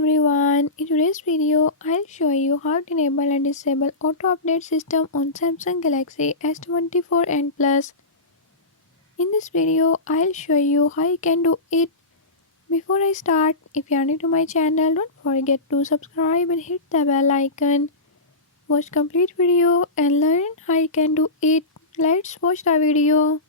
everyone, in today's video I'll show you how to enable and disable auto update system on Samsung Galaxy S24 and Plus. In this video I'll show you how you can do it. Before I start, if you are new to my channel, don't forget to subscribe and hit the bell icon. Watch complete video and learn how you can do it. Let's watch the video.